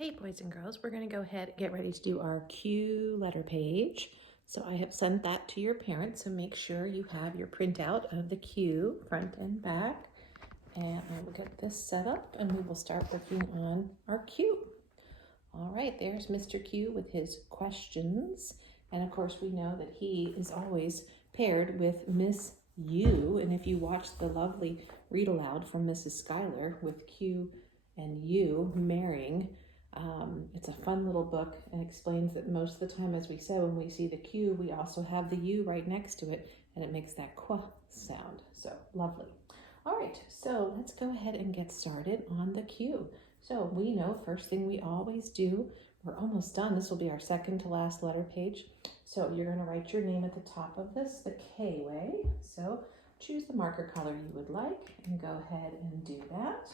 Hey boys and girls, we're going to go ahead and get ready to do our Q letter page. So I have sent that to your parents, so make sure you have your printout of the Q front and back. And I will get this set up and we will start working on our Q. All right, there's Mr. Q with his questions. And of course we know that he is always paired with Miss U. And if you watch the lovely read aloud from Mrs. Schuyler with Q and U marrying, it's a fun little book and explains that most of the time, as we said, when we see the Q, we also have the U right next to it, and it makes that qua sound. So lovely. All right, so let's go ahead and get started on the Q. So we know first thing we always do, we're almost done. This will be our second to last letter page. So you're going to write your name at the top of this, the K way. So choose the marker color you would like and go ahead and do that.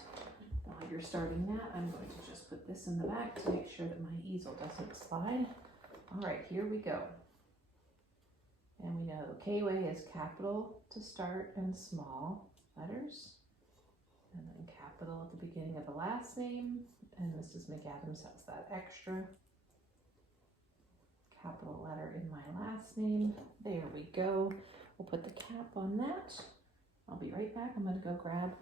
While you're starting that, I'm going to just put this in the back to make sure that my easel doesn't slide. All right, here we go. And we know K-way is capital to start and small letters. And then capital at the beginning of the last name. And Mrs. McAdams has that extra capital letter in my last name. There we go. We'll put the cap on that. I'll be right back. I'm going to go grab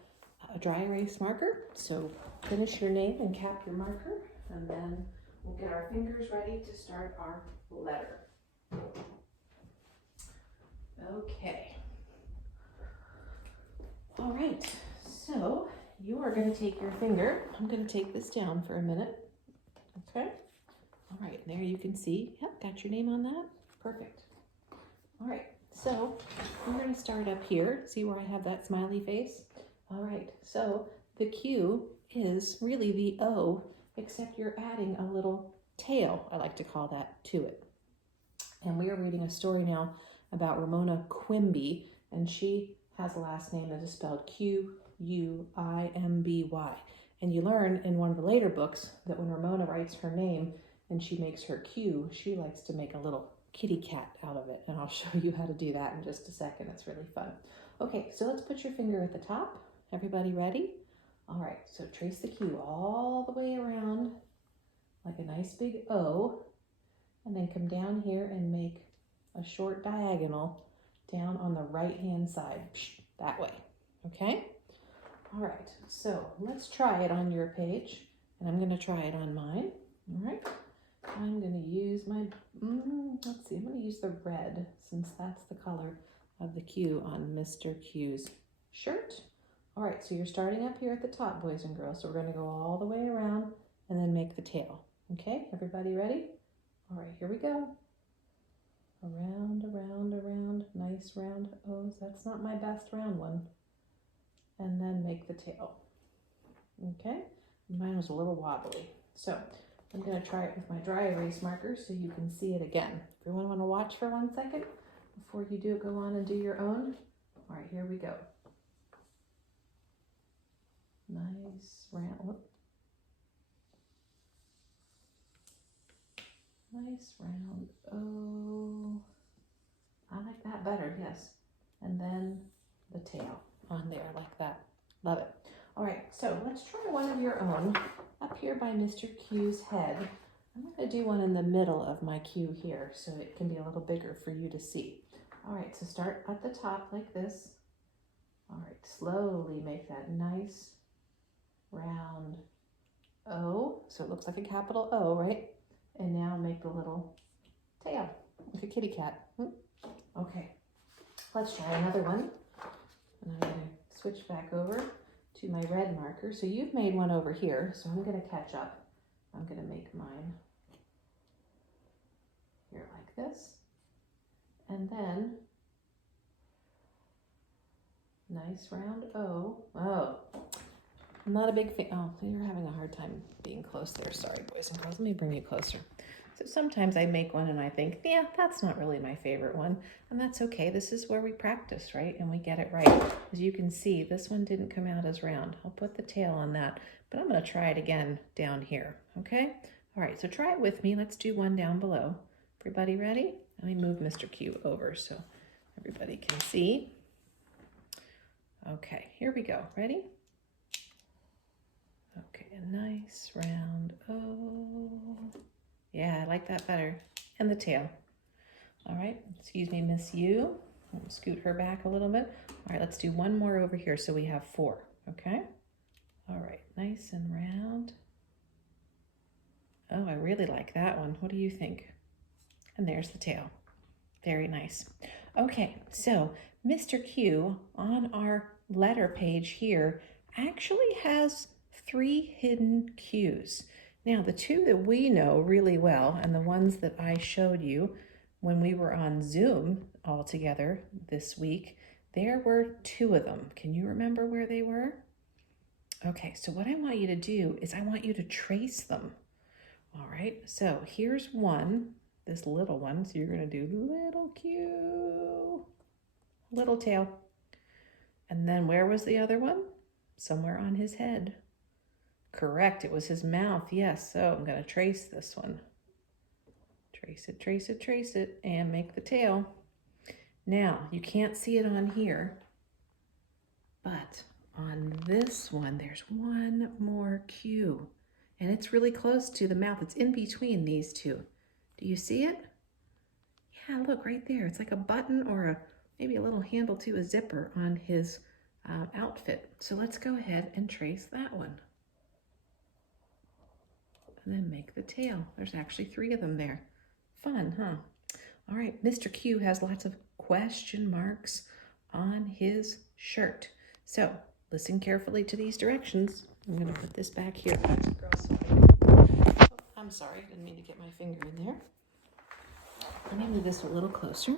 a dry erase marker. So finish your name and cap your marker, and then we'll get our fingers ready to start our letter. Okay. All right, so you are going to take your finger. I'm going to take this down for a minute. Okay. All right, there you can see. Yep, got your name on that. Perfect. All right, so we're going to start up here. See where I have that smiley face? All right, so the Q is really the O, except you're adding a little tail, I like to call that, to it. And we are reading a story now about Ramona Quimby, and she has a last name that is spelled Quimby. And you learn in one of the later books that when Ramona writes her name and she makes her Q, she likes to make a little kitty cat out of it. And I'll show you how to do that in just a second. It's really fun. Okay, so let's put your finger at the top. Everybody ready? All right, so trace the Q all the way around like a nice big O, and then come down here and make a short diagonal down on the right-hand side, that way, okay? All right, so let's try it on your page, and I'm gonna try it on mine, all right? I'm gonna use my, let's see, I'm gonna use the red since that's the color of the Q on Mr. Q's shirt. All right, so you're starting up here at the top, boys and girls. So we're going to go all the way around and then make the tail. Okay, everybody ready? All right, here we go. Around, around, around, nice round O's. That's not my best round one. And then make the tail. Okay, mine was a little wobbly. So I'm going to try it with my dry erase marker so you can see it again. Everyone want to watch for 1 second before you do go on and do your own? All right, here we go. Nice round, nice round O. I like that better, yes. And then the tail on there like that. Love it. All right, so let's try one of your own up here by Mr. Q's head. I'm going to do one in the middle of my Q here so it can be a little bigger for you to see. All right, so start at the top like this. All right, slowly make that nice round O, so it looks like a capital O, right? And now make the little tail, like a kitty cat. Okay, let's try another one. And I'm going to switch back over to my red marker. So you've made one over here, so I'm going to catch up. I'm going to make mine here like this. And then nice round O. Oh, I'm not a big fan. Oh, you're having a hard time being close there. Sorry, boys and girls. Let me bring you closer. So sometimes I make one and I think, yeah, that's not really my favorite one. And that's okay. This is where we practice, right? And we get it right. As you can see, this one didn't come out as round. I'll put the tail on that, but I'm going to try it again down here, okay? All right, so try it with me. Let's do one down below. Everybody ready? Let me move Mr. Q over so everybody can see. Okay, here we go. Ready? Okay, a nice round O. like that better. And the tail. All right, excuse me, Miss U. I'll scoot her back a little bit. All right, let's do one more over here so we have 4, okay? All right, nice and round. Oh, I really like that one. What do you think? And there's the tail. Very nice. Okay, so Mr. Q on our letter page here actually has 3 hidden Qs. Now, the 2 that we know really well and the ones that I showed you when we were on Zoom all together this week, there were 2 of them. Can you remember where they were? Okay, so what I want you to do is I want you to trace them. All right, so here's one, this little one. So you're gonna do little Q, little tail. And then where was the other one? Somewhere on his head. Correct, it was his mouth, yes. So I'm gonna trace this one. Trace it, trace it, trace it, and make the tail. Now, you can't see it on here, but on this one, there's one more Q. And it's really close to the mouth. It's in between these 2. Do you see it? Yeah, look right there. It's like a button or maybe a little handle to a zipper on his outfit. So let's go ahead and trace that one. And then make the tail. There's actually 3 of them there. Fun, huh? All right, Mr. Q has lots of question marks on his shirt. So listen carefully to these directions. I'm gonna put this back here. Oh, I'm sorry, didn't mean to get my finger in there. Let me move this a little closer.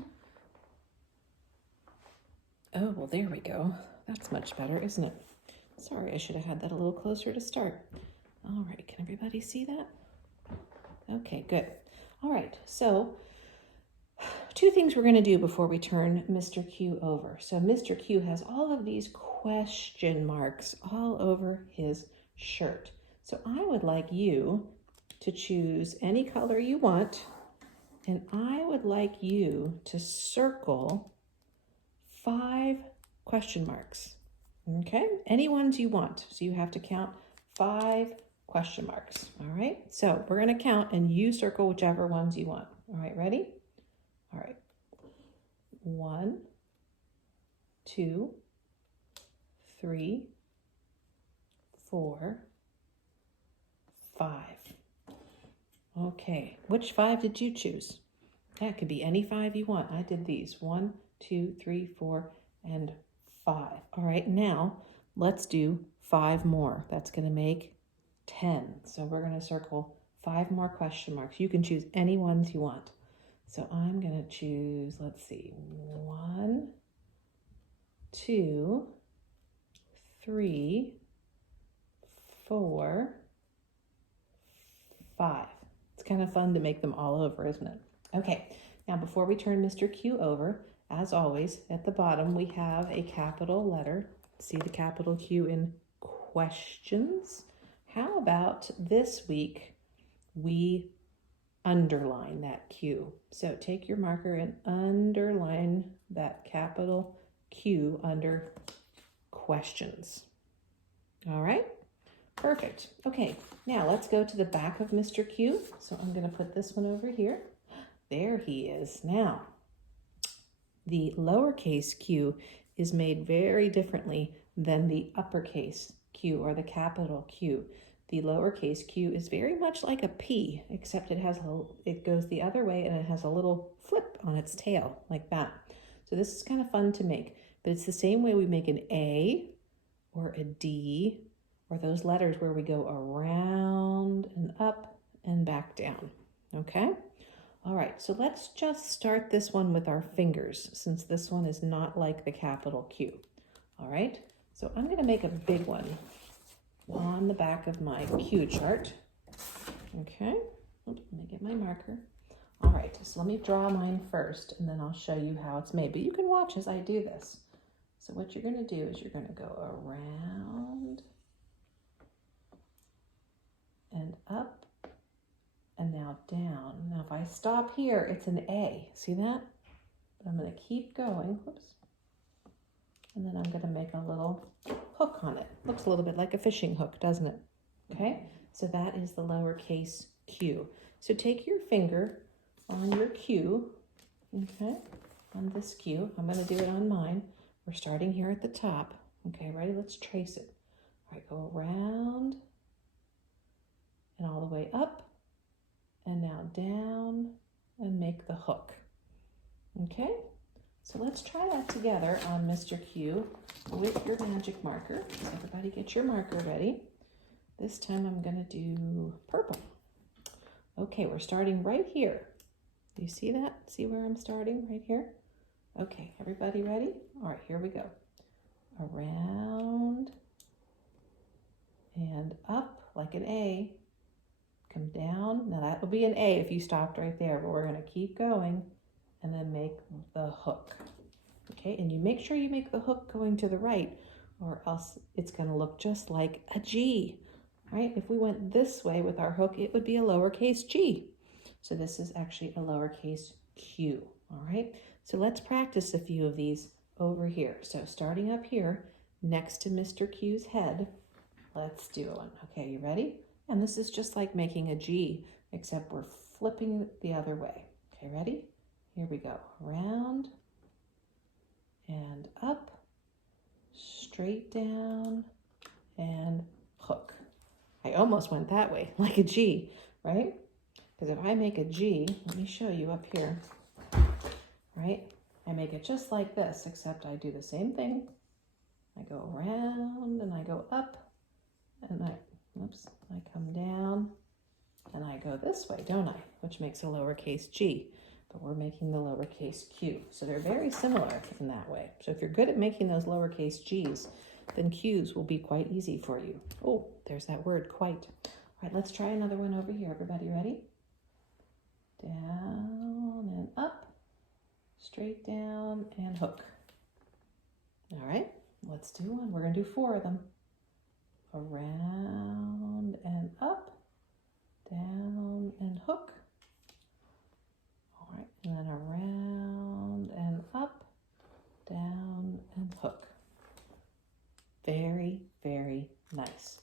Oh, well, there we go. That's much better, isn't it? Sorry, I should have had that a little closer to start. All right, can everybody see that? Okay, good. All right, so 2 things we're gonna do before we turn Mr. Q over. So Mr. Q has all of these question marks all over his shirt. So I would like you to choose any color you want, and I would like you to circle 5 question marks, okay? Any ones you want. So you have to count 5 question marks, all right? So we're gonna count and you circle whichever ones you want. All right, ready? All right. 1, 2, 3, 4, 5. Okay, which 5 did you choose? That could be any 5 you want. I did these 1, 2, 3, 4, and 5. All right, now let's do 5 more. That's going to make 10. So we're going to circle 5 more question marks. You can choose any ones you want. So I'm going to choose, let's see, 1, 2, 3, 4, 5. It's kind of fun to make them all over, isn't it? Okay, now before we turn Mr. Q over, as always, at the bottom we have a capital letter. See the capital Q in questions? How about this week we underline that Q? So take your marker and underline that capital Q under questions. All right? Perfect. Okay, now let's go to the back of Mr. Q. So I'm going to put this one over here. There he is. Now, the lowercase q is made very differently than the uppercase Q or the capital Q. The lowercase q is very much like a P, except it goes the other way and it has a little flip on its tail like that. So this is kind of fun to make, but it's the same way we make an A or a D or those letters where we go around and up and back down, okay? All right, so let's just start this one with our fingers since this one is not like the capital Q. All right, so I'm gonna make a big one on the back of my Q chart. Okay, let me get my marker. All right, so let me draw mine first and then I'll show you how it's made, but you can watch as I do this. So what you're gonna do is you're gonna go around and up and now down. Now if I stop here, it's an A, see that? But I'm gonna keep going, whoops. And then I'm gonna make a little hook on it. Looks a little bit like a fishing hook, doesn't it? Okay, so that is the lowercase Q. So take your finger on your Q, okay, on this Q. I'm going to do it on mine. We're starting here at the top. Okay, ready? Let's trace it. All right, go around and all the way up and now down and make the hook. Okay, so let's try that together on Mr. Q with your magic marker. So everybody get your marker ready. This time I'm going to do purple. Okay, we're starting right here. Do you see that? See where I'm starting? Right here? Okay, everybody ready? All right, here we go. Around and up like an A. Come down. Now that will be an A if you stopped right there, but we're going to keep going and then make the hook. Okay, and you make sure you make the hook going to the right or else it's going to look just like a G, right? If we went this way with our hook, it would be a lowercase g. So this is actually a lowercase q, all right? So let's practice a few of these over here. So starting up here next to Mr. Q's head, let's do one. Okay, you ready? And this is just like making a G, except we're flipping the other way. Okay, ready? Here we go. Around and up, straight down, and hook. I almost went that way, like a G, right? Because if I make a G, let me show you up here, right? I make it just like this, except I do the same thing. I go around and I go up and I come down and I go this way, don't I? Which makes a lowercase g, but we're making the lowercase q. So they're very similar in that way. So if you're good at making those lowercase g's, then q's will be quite easy for you. Oh, there's that word, quite. All right, let's try another one over here. Everybody ready? Down and up, straight down and hook. All right, let's do one. We're going to do 4 of them. Around and up, down and hook. All right, and then around and up, down and hook. Very, very nice.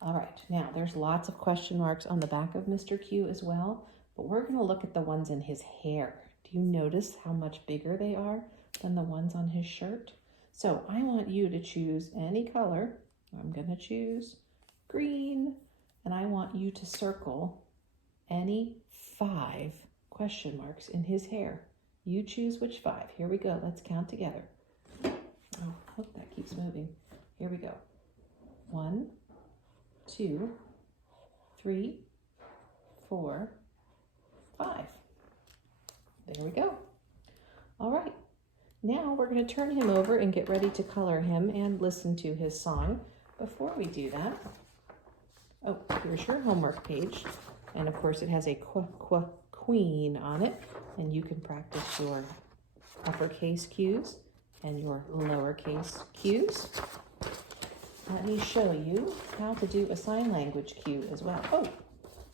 All right, now there's lots of question marks on the back of Mr. Q as well, but we're going to look at the ones in his hair. Do you notice how much bigger they are than the ones on his shirt? So I want you to choose any color. I'm going to choose green, and I want you to circle any 5 question marks in his hair. You choose which 5. Here we go. Let's count together. Oh, look, that keeps moving. Here we go. 1, 2, 3, 4, 5. There we go. All right. Now we're going to turn him over and get ready to color him and listen to his song. Before we do that, oh, here's your homework page. And of course it has a queen on it. And you can practice your uppercase Q's and your lowercase Q's. Let me show you how to do a sign language Q as well. Oh,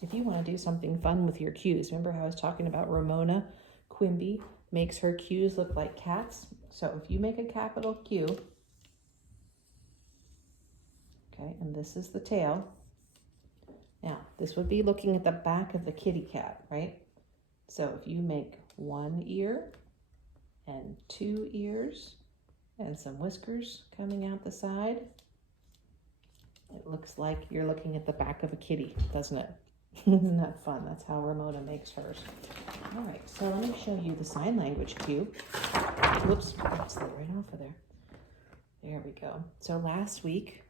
if you want to do something fun with your Q's, remember how I was talking about Ramona Quimby makes her Q's look like cats? So if you make a capital Q, okay, and this is the tail. Now, this would be looking at the back of the kitty cat, right? So if you make 1 ear and 2 ears and some whiskers coming out the side, it looks like you're looking at the back of a kitty, doesn't it? Isn't that fun? That's how Ramona makes hers. All right, so let me show you the sign language cue. Whoops, that slid right off of there. There we go. So last week,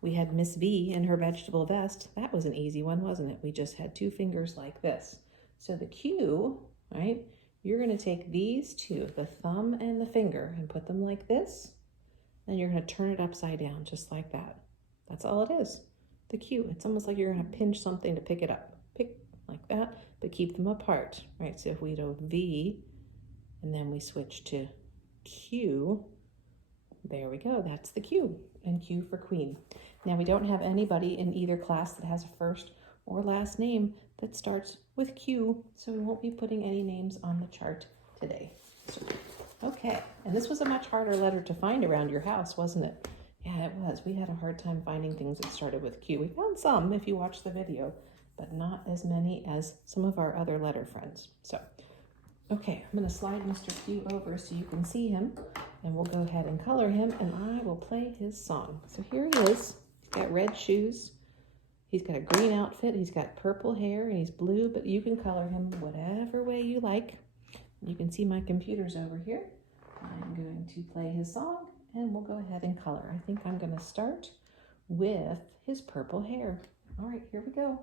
we had Miss V in her vegetable vest. That was an easy one, wasn't it? We just had 2 fingers like this. So the cue, right, you're going to take these 2, the thumb and the finger, and put them like this. Then you're going to turn it upside down just like that. That's all it is. The cue. It's almost like you're going to pinch something to pick it up. Pick like that, but keep them apart, right? So if we do V, and then we switch to Q, there we go. That's the Q, and Q for queen. Now we don't have anybody in either class that has a first or last name that starts with Q, so we won't be putting any names on the chart today. Okay, and this was a much harder letter to find around your house, wasn't it? Yeah, it was. We had a hard time finding things that started with Q. We found some if you watch the video, but not as many as some of our other letter friends. So, okay, I'm going to slide Mr. Q over so you can see him, and we'll go ahead and color him, and I will play his song. So here he is. He's got red shoes. He's got a green outfit. He's got purple hair, and he's blue, but you can color him whatever way you like. You can see my computer's over here. I'm going to play his song, and we'll go ahead and color. I think I'm going to start with his purple hair. All right, here we go.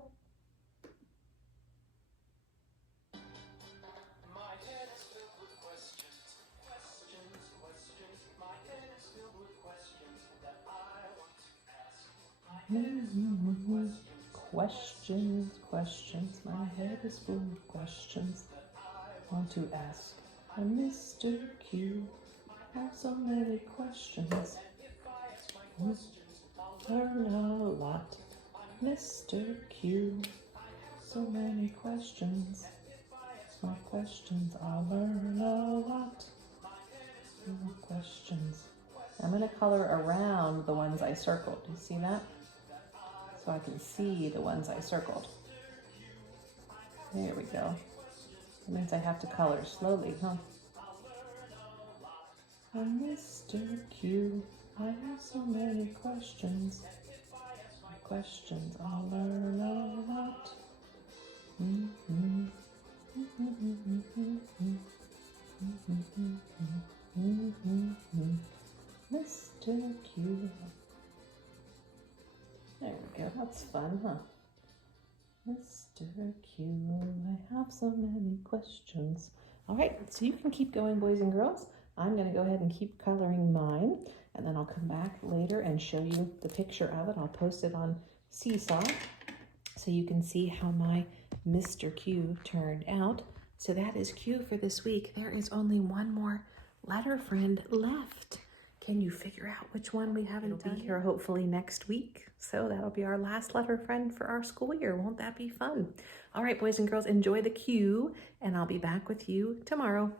Questions, questions, my head is full of questions. I want to ask Mr. Q. I have so many questions. Learn a lot, Mr. Q. So many questions. My questions, I'll learn a lot. More questions. I'm going to color around the ones I circled. Do you see that? So I can see the ones I circled. There we go. That means I have to color slowly, huh? Mr. Q, I have so many questions. My questions, I'll learn a lot. Mr. Q. There we go, that's fun, huh? Mr. Q, I have so many questions. All right, so you can keep going, boys and girls. I'm gonna go ahead and keep coloring mine, and then I'll come back later and show you the picture of it. I'll post it on Seesaw so you can see how my Mr. Q turned out. So that is Q for this week. There is only one more letter friend left. Can you figure out which one we haven't done? It'll be here hopefully next week. So that'll be our last letter friend for our school year. Won't that be fun? All right, boys and girls, enjoy the Q, and I'll be back with you tomorrow.